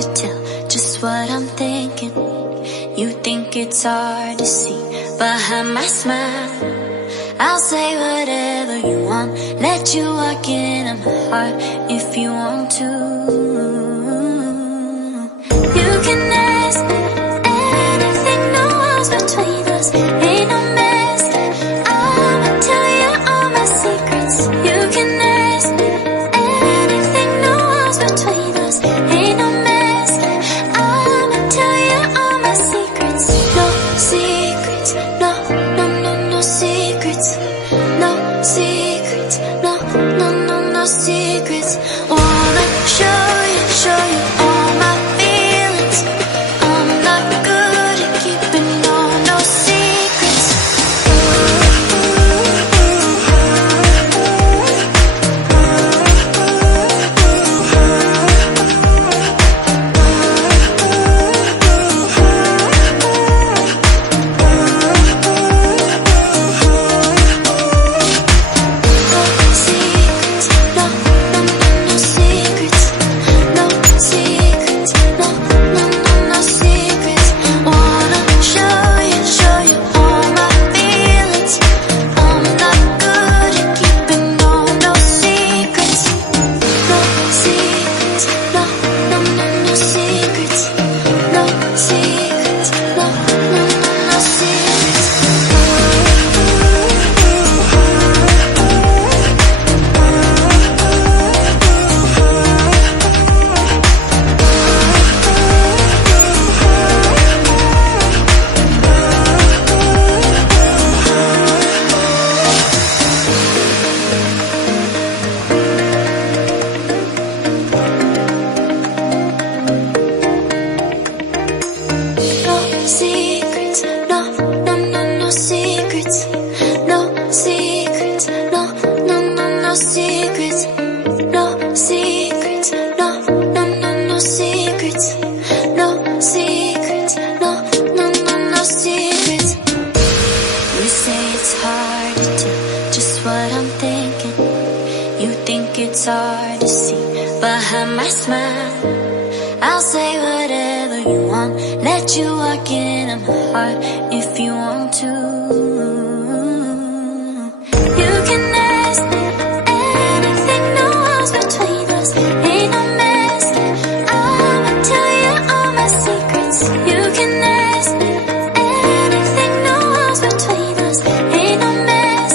to tell just what I'm thinking. You think it's hard to see behind my smile. I'll say whatever you want, let you walk into my heart if you want to. You can ask me anything, no walls between us, ain't no mess. I'ma tell you all my secrets. You can ask me anything, no walls between us, ain't no mess. I'ma tell you all my secrets. No secrets, no, no, no, no secrets. No secrets, no, no, no, no secrets. Wanna show you all my feelings. I'm not good at keeping no secrets. It's hard to see behind my smile. I'll say whatever you want, let you walk into my heart if you want to. You can ask me anything, no walls between us, ain't no mess. I'ma tell you all my secrets. You can ask me anything, no walls between us, ain't no mess.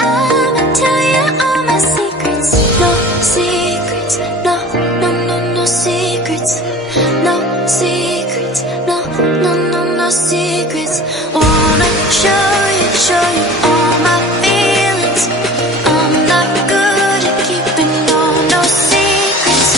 I'ma tell you all my secrets. No secrets, no, no, no, no secrets. No secrets, no, no, no, no secrets. Wanna show you all my feelings. I'm not good at keeping no secrets.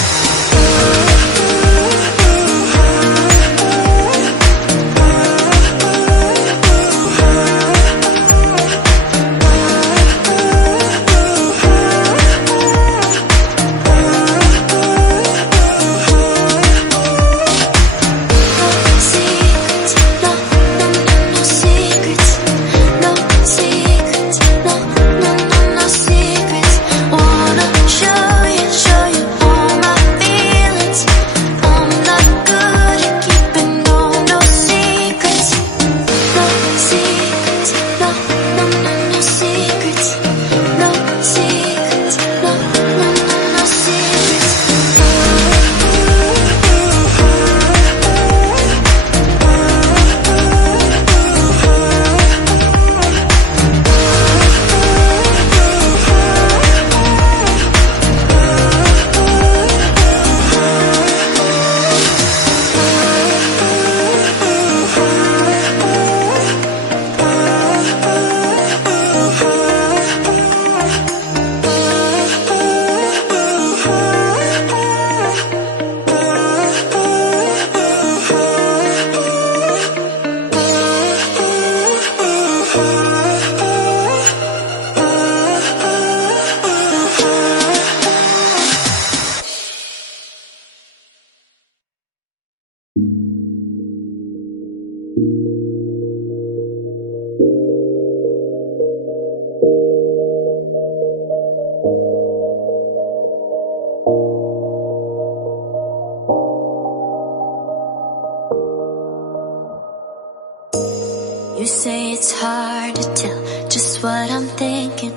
You say it's hard to tell just what I'm thinking.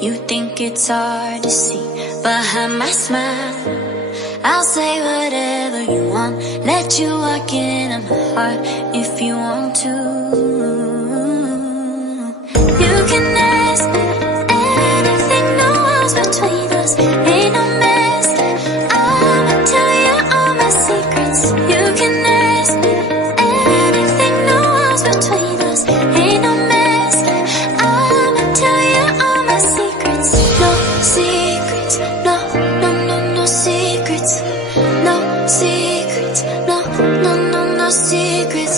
You think it's hard to see behind my smile. I'll say whatever you want, let you walk into my heart if you want to. You can ask me anything, no walls between us, ain't no mess. I'ma tell you all my secrets. You can ask me anything, no walls between us, ain't no mess. I'ma tell you all my secrets. No secrets, no, no, no, no secrets. No secrets, no, no, no, no secrets.